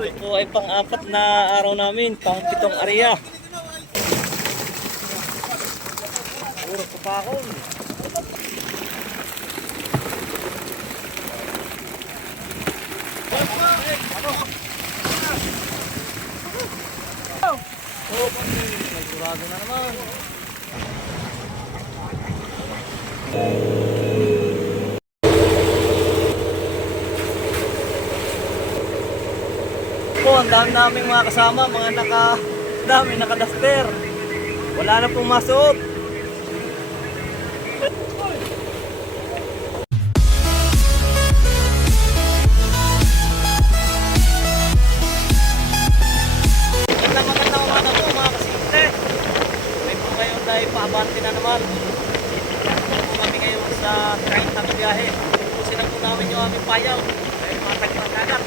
Ito ay pang-apat na araw namin, pang-pitong area. Puro kapakon. May surado na naman. Po, ang dami naming mga kasama, mga naka-duster. Wala na pong masuot. Magandang umaga po mga kasimple. May po ngayon ay paabante na naman. Ipinagpapal po kami ngayon sa 30 na biyahe. Pusin na po namin yung aming payaw. Dahil mga tagpang-dagat.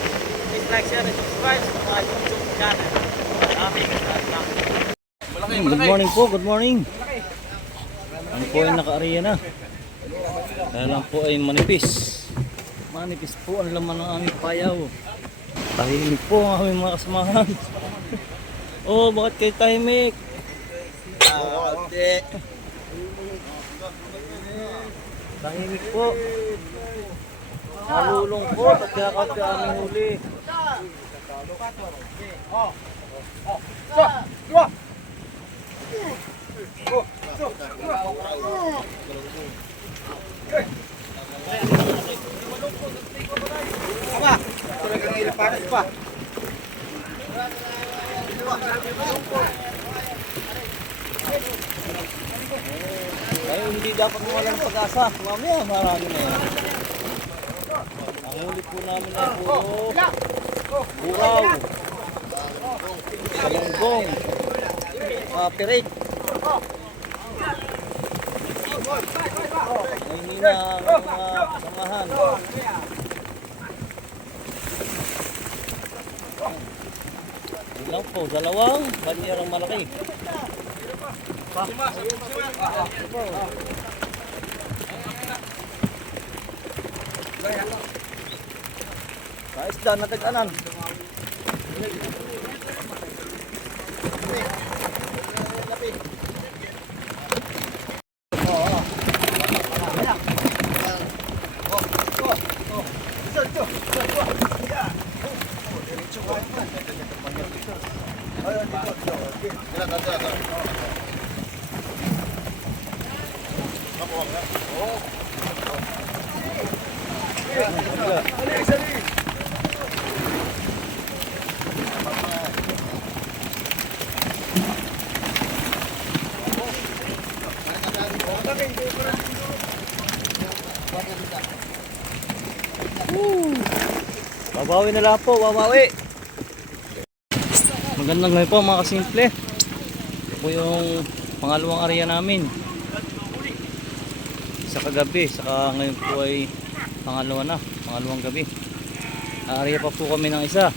Please like, share, and subscribe sa mga YouTube channel. Good morning po, good morning. Ang po ay naka-area na. Kaya lang po ay manipis. Manipis po ang laman ng aming payaw. Tahimik po ang aming mga kasamahan. Oh, bakit kayo tahimik? Tahimik po. Nalulungkot at yakap ka aming huli. Talagang ilapanas pa. Kaya hindi dapat mawalan ng pag-asa. Mamaya marami na yan. Ang huli po namin ay puro buraw, salunggong, pirik. Hindi na ang mga samahan. Hindi lang po, dalawang banyerang malaki. Kaisda na tag-anan. Babawi na lang po, babawi. Magandang ngayon po mga kasimple. Ito po yung pangalawang area namin. Sa kagabi, saka ngayon po ay pangalawang gabi. Area pa po kami ng isa.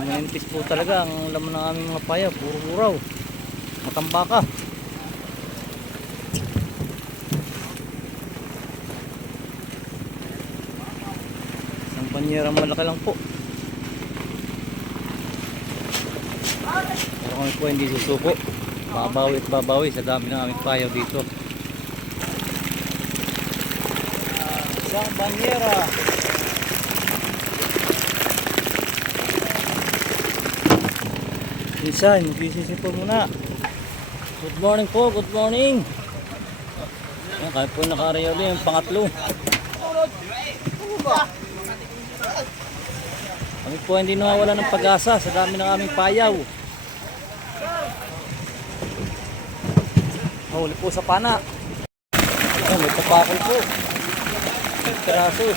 Manipis po talaga ang laman ng aming mga paya, puro buraw. Matambaka. Isang banyerang malaki lang po. Pero kami po hindi susuko. Babawi at babawi sa dami ng aming payaw dito. Isang banyera. Isa, magsisisipo muna. Good morning po, good morning. Ayan, kahit po naka-area ulit yung pangatlo. Kami po hindi nawawala ng pag-asa sa dami ng aming payaw. Huli po sa pana. Ayan, may papakol po. Peraso.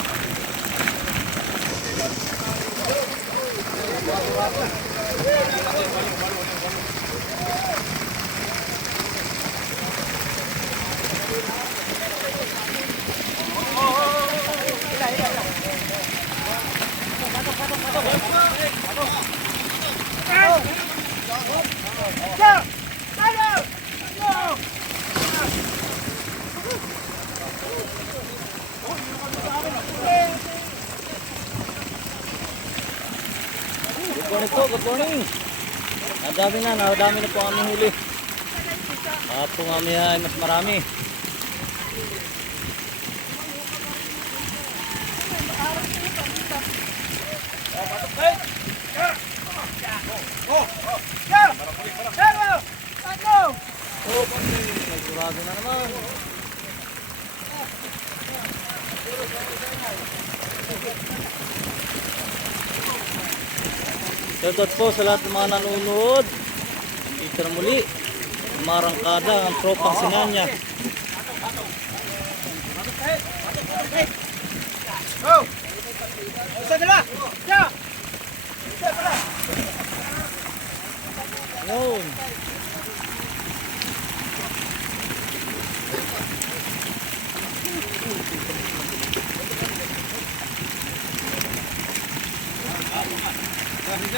po, good morning. Nadami na po kami huli. Po mamaya ay mas marami. Sigurado na naman. Shoutout po sa lahat ng mga nanonood. Dito na muli, marangkada ang tropang Sinanya. Yun.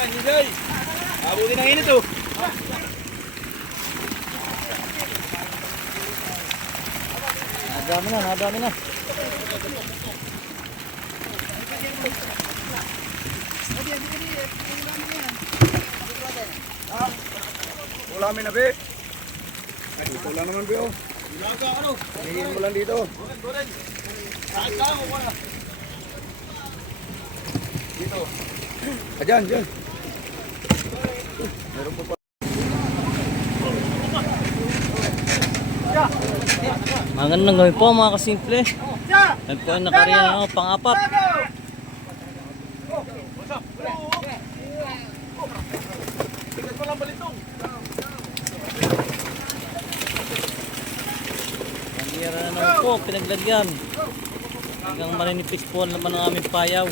Hijay! Abutin ang init oh! Nadami na. Ulamin na be! Ay, ito lang naman be oh! Hingin mo lang dito! Dito! Dyan! Meron po pa! Magandang gawin po mga kasimple. Yan po ay nakariya pang-apat. Manira na naman po, pinaglagyan. Hanggang maninipis po naman ang aming payaw.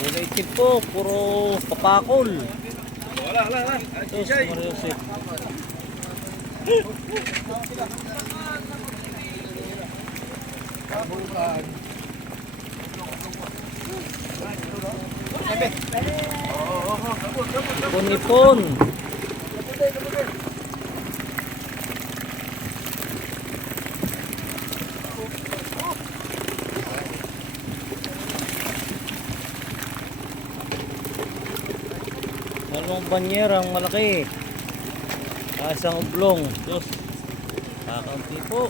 Puro itim po, puro papakol. Wala! Ito si Mariusip. Ipon-ipon. Dalawang banyerang malaki. Isang oblong. Diyos. Kakaunti po.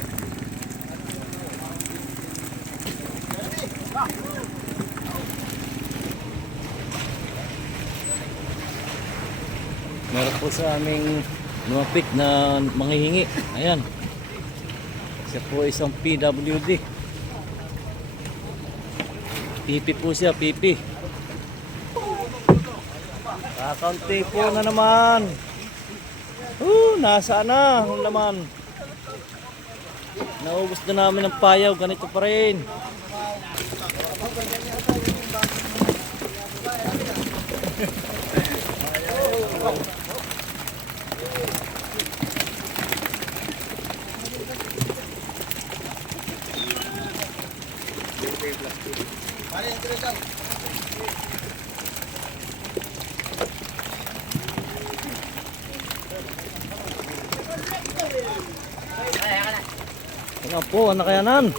Meron po sa aming lumapit na manghihingi. Ayan. Siya po isang PWD. Pipi po siya, pipi. Kakaunti po na naman. Nasa na ang laman. Naubos na namin ang payaw. Ganito pa rin. Ano po, ang nakayanan?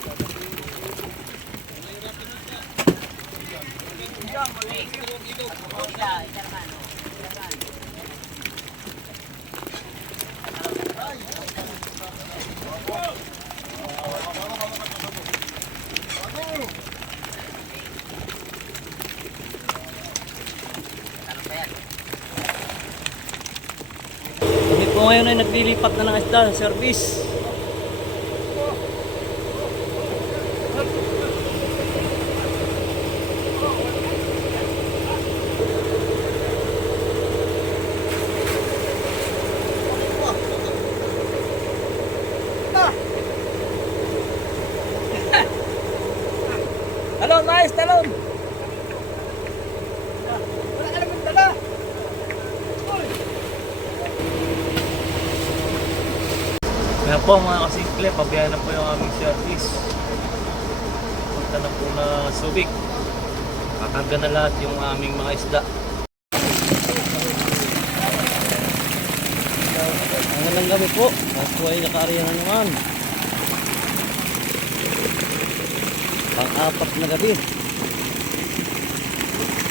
Kami po ngayon ay naglilipat na ng isda sa service. Talon, mais, talon! Wala ka naman dala! Kaya po mga kasimple, pabiyahan na po yung aming service. Punta na po na Subic. Kakarga na lahat yung aming mga isda. Ang Magandang gabi po. Ako ay naka-area na naman. Pang-apat na gabi.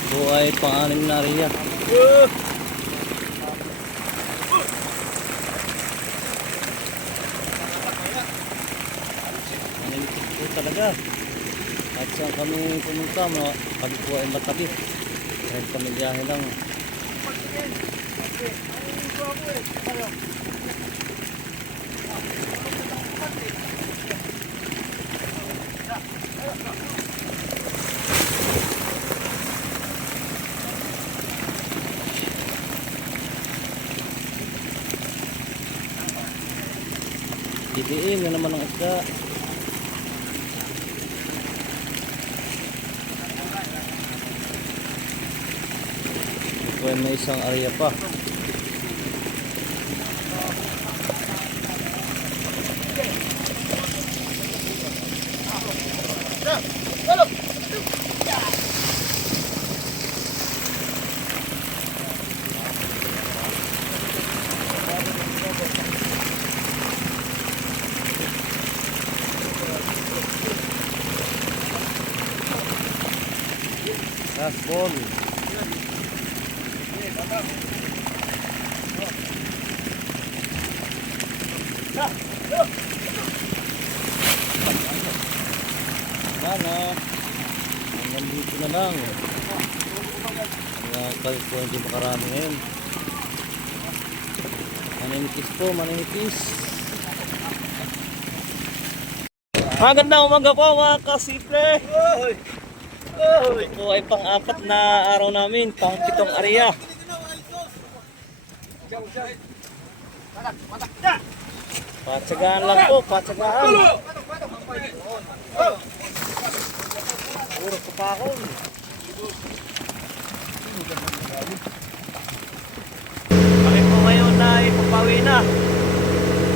Ako ay pang-anim na area. Naninitik po talaga. At saan kami pumunta, kami po ay matabi. Kahit kami biyahe lang. Didiin na naman ang isda. Ito ay may isang area pa. Raspol. Sana hanggang dito na lang. Kahit po hindi makarami ngayon. Maninipis po, maninipis. Magandang umaga po mga kasimple. Ito po ay pang-apat na araw namin, pang-pitong area. Patsagaan lang po, patsagaan. Puro kapakon. Kami po ngayon na ipapawi na.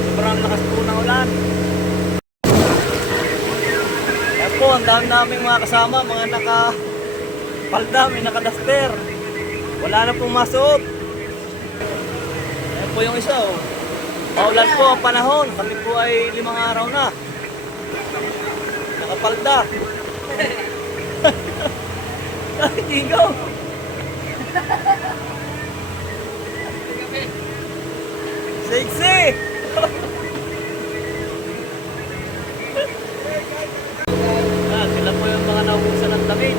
Sobrang lakas po ng ulan. Ayan po, ang dami naming mga kasama, mga naka-palda, may naka-duster. Wala na pong masuot. Ayan po yung isa, oh. Maulan po ang panahon. Kami po ay 5 araw na. Nakapalda. Tingaw. Sexy. Sila po yung mga naubusan ng damit.